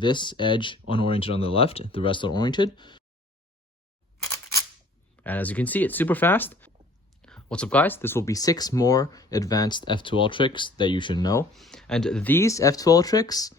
this edge unoriented on the left, the rest are oriented. And as you can see, it's super fast. What's up, guys? This will be 6 more advanced F2L tricks that you should know. And these F2L tricks,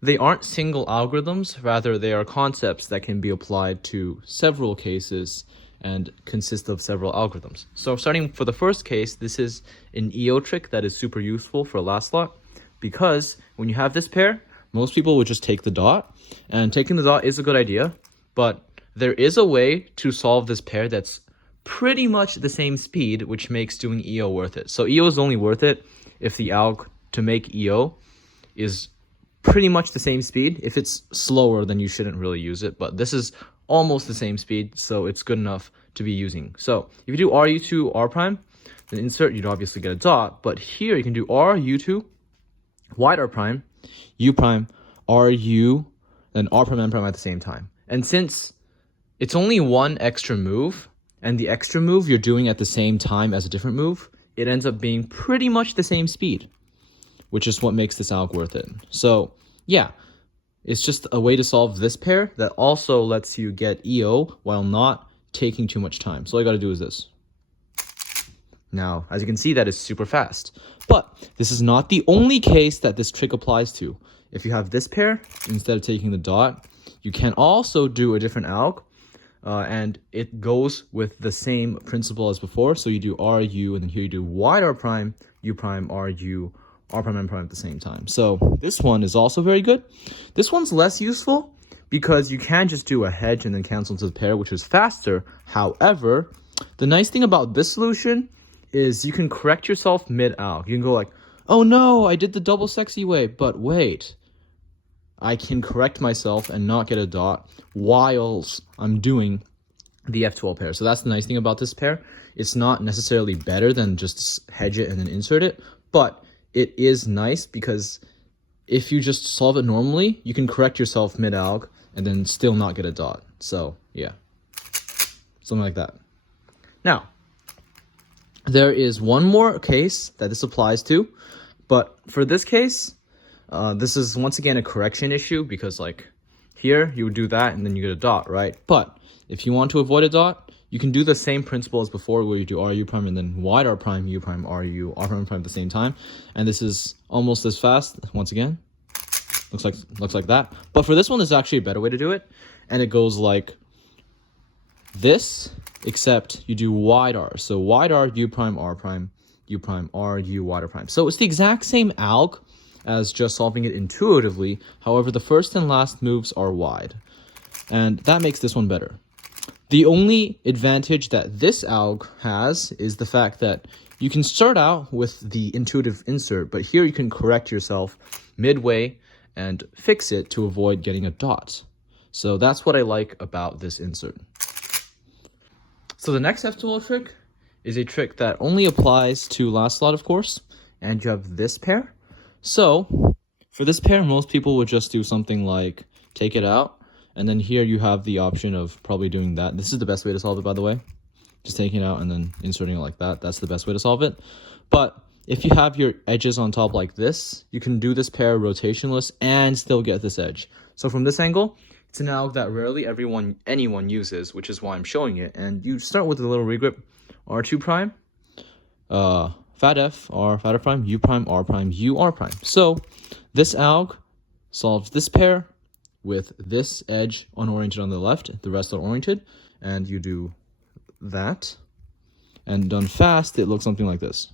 they aren't single algorithms, rather they are concepts that can be applied to several cases and consist of several algorithms. So starting for the first case, this is an EO trick that is super useful for last lot, because when you have this pair, most people would just take the dot, and taking the dot is a good idea, but there is a way to solve this pair that's pretty much the same speed, which makes doing EO worth it. So EO is only worth it if the alg to make EO is pretty much the same speed. If it's slower, then you shouldn't really use it, but this is almost the same speed, so it's good enough to be using. So if you do RU2 R prime, then insert, you'd obviously get a dot, but here you can do RU2 wide R prime, U prime, RU, then R prime, N prime at the same time. And since it's only one extra move, and the extra move you're doing at the same time as a different move, it ends up being pretty much the same speed, which is what makes this alg worth it. So yeah, it's just a way to solve this pair that also lets you get EO while not taking too much time. So all you gotta do is this. Now, as you can see, that is super fast. But this is not the only case that this trick applies to. If you have this pair, instead of taking the dot, you can also do a different alg. And it goes with the same principle as before. So you do RU, and then here you do wide R prime, U prime, RU, R prime, N prime at the same time. So this one is also very good. This one's less useful because you can just do a hedge and then cancel into the pair, which is faster. However, the nice thing about this solution is you can correct yourself mid-alg. You can go like, oh no, I did the double sexy way, but wait, I can correct myself and not get a dot whilst I'm doing the F2L pair. So that's the nice thing about this pair. It's not necessarily better than just hedge it and then insert it, but it is nice because if you just solve it normally, you can correct yourself mid-alg and then still not get a dot. So yeah, something like that. Now, there is one more case that this applies to, but for this case, this is once again a correction issue because like here you would do that and then you get a dot, right? But if you want to avoid a dot, you can do the same principle as before where you do RU prime and then wide R prime, U prime, RU, R prime at the same time. And this is almost as fast once again. Looks like that. But for this one, there's actually a better way to do it. And it goes like this, except you do wide R. So wide R, U prime, R prime, U prime, RU, wide R prime. So it's the exact same alg as just solving it intuitively. However, the first and last moves are wide. And that makes this one better. The only advantage that this alg has is the fact that you can start out with the intuitive insert, but here you can correct yourself midway and fix it to avoid getting a dot. So that's what I like about this insert. So the next F2L trick is a trick that only applies to last slot, of course, and you have this pair. So for this pair, most people would just do something like take it out, and then here you have the option of probably doing that. This is the best way to solve it, by the way. Just taking it out and then inserting it like that. That's the best way to solve it. But if you have your edges on top like this, you can do this pair rotationless and still get this edge. So from this angle, it's an alg that rarely anyone uses, which is why I'm showing it. And you start with a little regrip, R2 prime, fat F, R, fat F prime, U prime, R prime, U, R prime. So this alg solves this pair with this edge unoriented on the left, the rest are oriented, and you do that. And done fast, it looks something like this.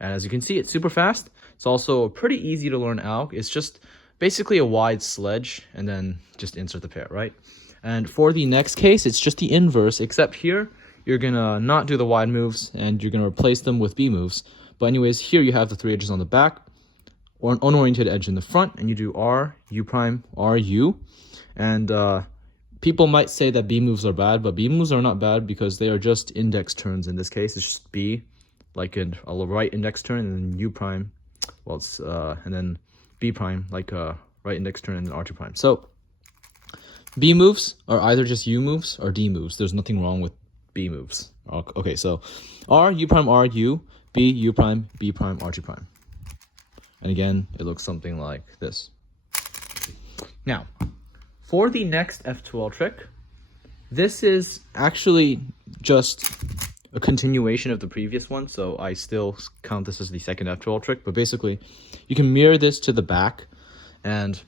And as you can see, it's super fast. It's also a pretty easy to learn alg. It's just basically a wide sledge and then just insert the pair, right? And for the next case, it's just the inverse, except here, you're gonna not do the wide moves and you're gonna replace them with B moves. But anyways, here you have the 3 edges on the back, or an unoriented edge in the front, and you do R, U prime, R, U. And people might say that B moves are bad, but B moves are not bad because they are just index turns in this case. It's just B, like a right index turn, and then U prime, well, it's, and then B prime, like a right index turn, and then R2 prime. So B moves are either just U moves or D moves. There's nothing wrong with B moves. Okay, so R, U prime, R, U, B, U prime, B prime, R2 prime. And again, it looks something like this. Now, for the next F2L trick, this is actually just a continuation of the previous one, so I still count this as the second F2L trick, but basically, you can mirror this to the back, and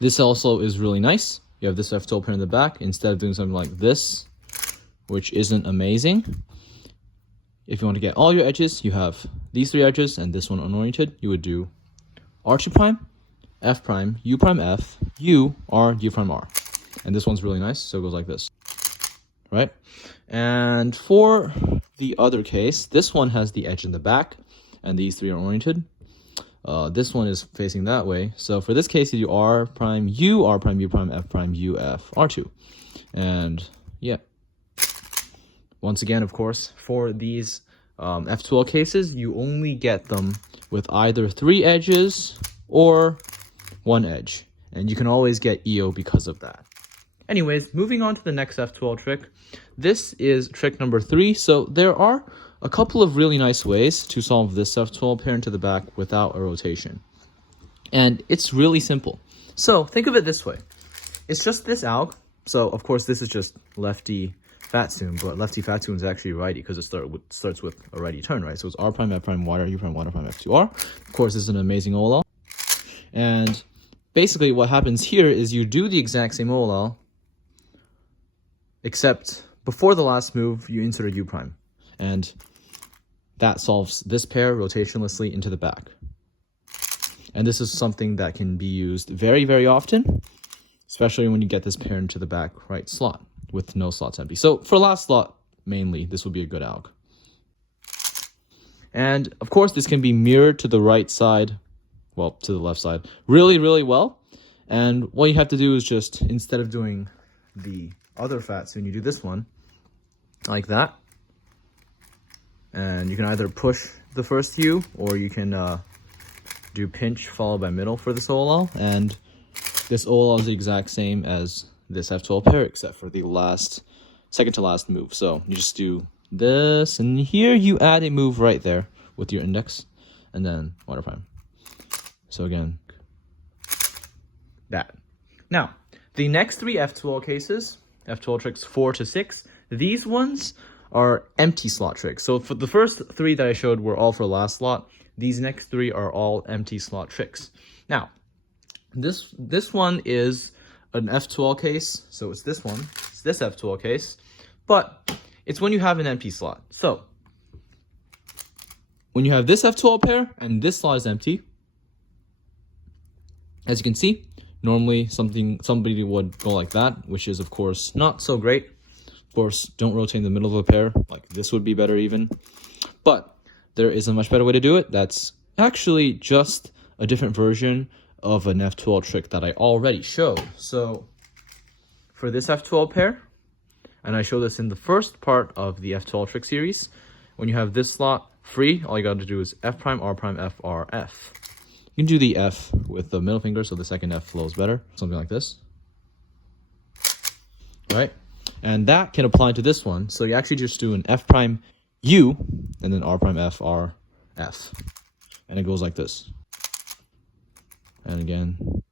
this also is really nice. You have this F2L pair in the back, instead of doing something like this, which isn't amazing. If you want to get all your edges, you have these three edges, and this one unoriented, you would do R2 prime, F prime, U prime F, U, R, U prime R. And this one's really nice, so it goes like this, right? And for the other case, this one has the edge in the back, and these three are oriented. This one is facing that way. So for this case, you do R prime, U prime, F prime, U, F, R2. And yeah. Once again, of course, for these F2L cases, you only get them with either 3 edges or 1 edge. And you can always get EO because of that. Anyways, moving on to the next F2L trick. This is trick number 3. So there are a couple of really nice ways to solve this F2L pair into the back without a rotation. And it's really simple. So think of it this way. It's just this alg. So of course, this is just lefty fat tune, but lefty fat tune is actually righty because it starts with a righty turn, right? So it's R prime, F prime, Y, U prime, Y prime, F2R. Of course, this is an amazing OLL. And basically what happens here is you do the exact same OLL, except before the last move, you insert a U prime. And that solves this pair rotationlessly into the back. And this is something that can be used very, very often, especially when you get this pair into the back right slot with no slots empty. So for last slot, mainly, this would be a good alg. And of course, this can be mirrored to the right side, well, to the left side, really, really well. And what you have to do is just, instead of doing the other fat tune, you do this one, like that. And you can either push the first U, or you can do pinch followed by middle for this OLL. And this OLL is the exact same as this F2L pair, except for the second to last move. So you just do this, and here you add a move right there with your index, and then Y prime. So again, that. Now, the next 3 F2L cases, F2L tricks 4 to 6, these ones are empty slot tricks. So for the first 3 that I showed were all for last slot. These next 3 are all empty slot tricks. Now, this one is an F2L case, so it's this one. It's this F2L case, but it's when you have an empty slot. So when you have this F2L pair and this slot is empty, as you can see, normally somebody would go like that, which is of course not so great. Of course, don't rotate in the middle of a pair. Like this would be better even, but there is a much better way to do it. That's actually just a different version of an F2L trick that I already showed. So for this F2L pair, and I show this in the first part of the F2L trick series, when you have this slot free, all you got to do is F prime, R prime, F, R, F. You can do the F with the middle finger so the second F flows better. Something like this, right? And that can apply to this one. So you actually just do an F prime, U, and then R prime, F, R, F. And it goes like this. And again.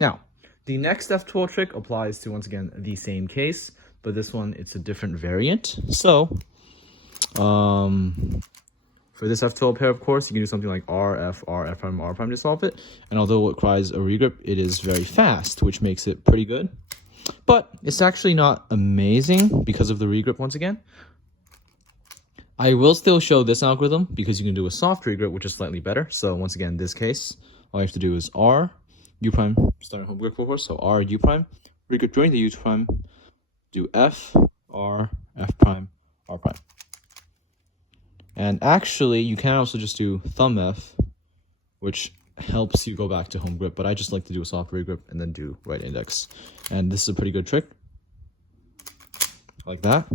Now, the next F2L trick applies to, once again, the same case, but this one, it's a different variant. So, for this F2L pair, of course, you can do something like R, F prime, R prime to solve it. And although it requires a regrip, it is very fast, which makes it pretty good. But it's actually not amazing because of the regrip once again. I will still show this algorithm because you can do a soft regrip, which is slightly better. So once again, this case, all you have to do is R, U prime, starting home grip forward. So R, U prime, regrip during the U prime, do F, R, F prime, R prime. And actually, you can also just do thumb F, which helps you go back to home grip. But I just like to do a soft regrip and then do right index. And this is a pretty good trick, like that.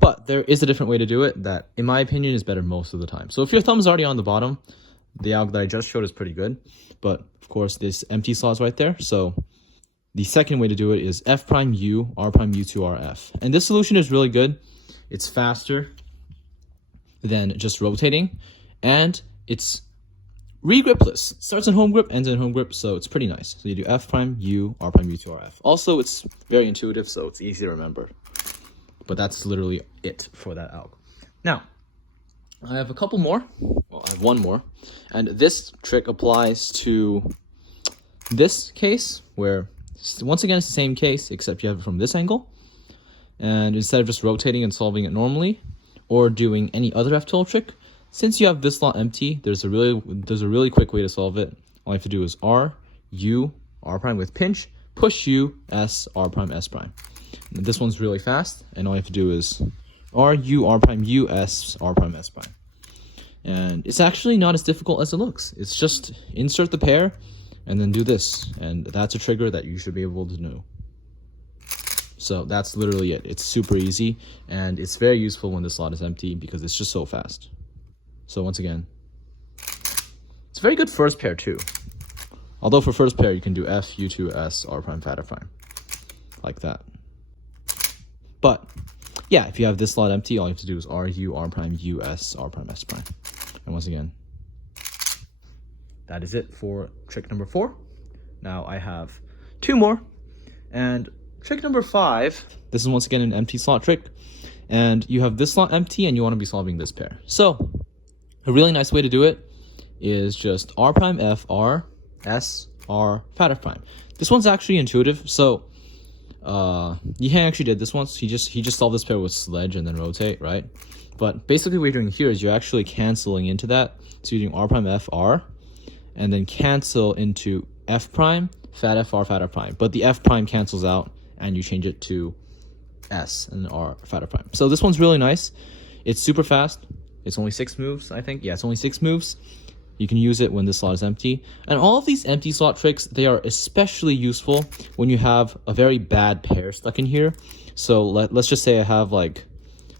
But there is a different way to do it that, in my opinion, is better most of the time. So if your thumb is already on the bottom, the alg that I just showed is pretty good. But, of course, this empty slot is right there. So the second way to do it is F prime U, R prime U2, R, F. And this solution is really good. It's faster than just rotating. And it's Regripless. Starts in home grip, ends in home grip, so it's pretty nice. So you do F prime, U, R prime, U2, R, F. Also, it's very intuitive, so it's easy to remember. But that's literally it for that alg. Now, I have a couple more. Well, I have one more. And this trick applies to this case, where, once again, it's the same case, except you have it from this angle. And instead of just rotating and solving it normally, or doing any other F2L trick, since you have this slot empty, there's a really quick way to solve it. All you have to do is R, U, R prime with pinch, push U, S, R prime, S prime. And this one's really fast, and all you have to do is R, U, R prime, U, S, R prime, S prime. And it's actually not as difficult as it looks. It's just insert the pair, and then do this. And that's a trigger that you should be able to know. So that's literally it. It's super easy, and it's very useful when the slot is empty because it's just so fast. So once again, it's a very good first pair too. Although for first pair, you can do F, U2, S, R prime, F prime. Like that. But yeah, if you have this slot empty, all you have to do is R, U, R prime, U, S, R prime, S prime. And once again, that is it for trick number 4. Now I have 2 more. And trick number 5, this is once again an empty slot trick. And you have this slot empty and you want to be solving this pair. So a really nice way to do it is just R prime, F, R, S, R, F prime. This one's actually intuitive. So Yihan actually did this once. He just solved this pair with sledge and then rotate, right? But basically what you're doing here is you're actually canceling into that. So you're doing R prime, F, R, and then cancel into F prime, F, R, F prime. But the F prime cancels out and you change it to S and R, F prime. So this one's really nice. It's super fast. It's only 6 moves, I think. Yeah, it's only 6 moves. You can use it when the slot is empty. And all of these empty slot tricks, they are especially useful when you have a very bad pair stuck in here. So let's just say I have like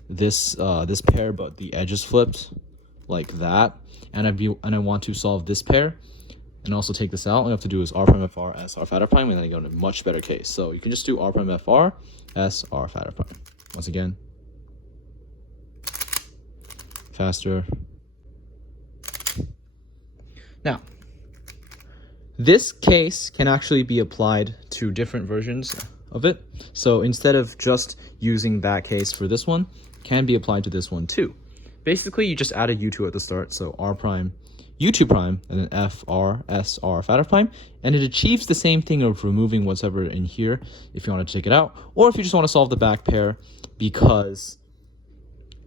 this this pair, but the edge is flipped like that, and I want to solve this pair and also take this out. All you have to do is R prime, F, R, S, R, F prime, and then you go in a much better case. So you can just do R prime, F, R, S, R, F prime. Once again, faster. Now, this case can actually be applied to different versions of it. So instead of just using that case for this one, it can be applied to this one too. Basically, you just add a U2 at the start, so R prime, U2 prime, and then F, R, S, R, F prime, and it achieves the same thing of removing whatever in here if you want to take it out, or if you just want to solve the back pair because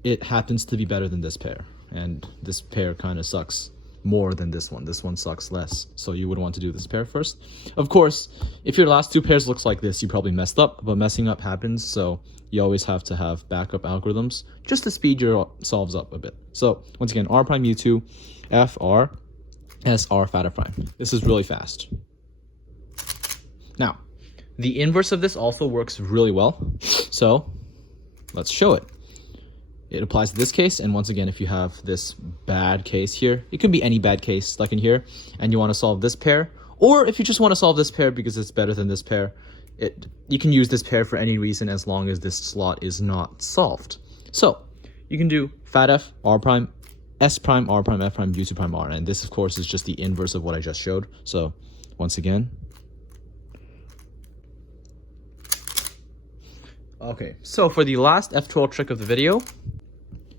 it happens to be better than this pair, and this pair kind of sucks more than this one. This one sucks less, so you would want to do this pair first. Of course, if your last 2 pairs looks like this, you probably messed up, but messing up happens, so you always have to have backup algorithms just to speed your solves up a bit. So once again, R prime, U2, F, R, S, R, F prime. This is really fast. Now, the inverse of this also works really well, so let's show it. It applies to this case, and once again, if you have this bad case here, it could be any bad case stuck in here, and you want to solve this pair, or if you just want to solve this pair because it's better than this pair, you can use this pair for any reason as long as this slot is not solved. So you can do F, R prime, S prime, R prime, F prime, U2 prime, R, and this of course is just the inverse of what I just showed. So once again, okay, so for the last F2L trick of the video,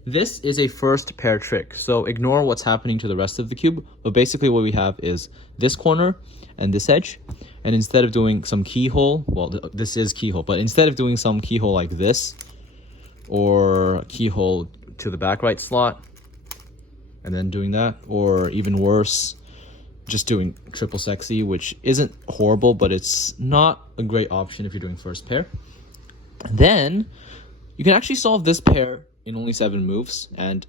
this is a first pair trick, so ignore what's happening to the rest of the cube, but basically what we have is this corner and this edge, and instead of doing some keyhole, well, this is keyhole, but instead of doing some keyhole like this, or keyhole to the back right slot, and then doing that, or even worse, just doing triple sexy, which isn't horrible, but it's not a great option if you're doing first pair. Then you can actually solve this pair in only 7 moves, and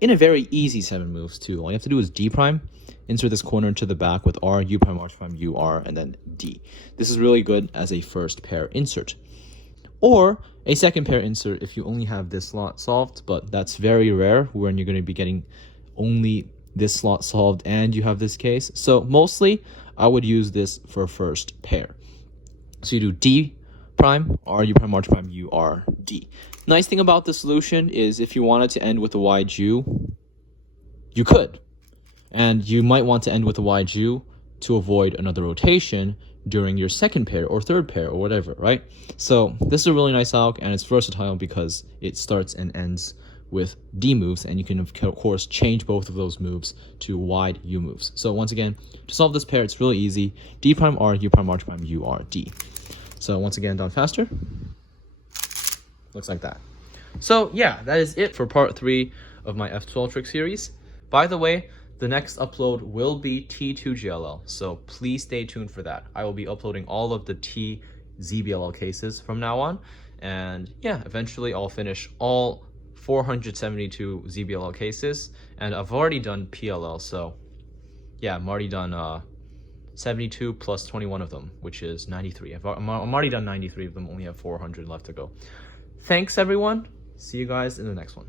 in a very easy 7 moves too. All you have to do is D prime, insert this corner to the back with R, U prime, R prime, U, R, and then D. This is really good as a first pair insert. Or a second pair insert if you only have this slot solved, but that's very rare when you're going to be getting only this slot solved and you have this case. So mostly I would use this for first pair. So you do D prime, R, U prime, R prime, U, R, D. Nice thing about this solution is if you wanted to end with a wide U, you could. And you might want to end with a wide U to avoid another rotation during your second pair or third pair or whatever, right? So this is a really nice alg, and it's versatile because it starts and ends with D moves, and you can of course change both of those moves to wide U moves. So once again, to solve this pair, it's really easy. D prime R, U prime R prime, U R D. So once again, done faster. Looks like that. So yeah, that is it for part 3 of my F2L trick series. By the way, the next upload will be T2GLL, so please stay tuned for that. I will be uploading all of the T ZBLL cases from now on, and yeah, eventually I'll finish all 472 ZBLL cases, and I've already done PLL, so yeah, I'm already done 72 plus 21 of them, which is 93. I'm already done 93 of them, only have 400 left to go. Thanks everyone, see you guys in the next one.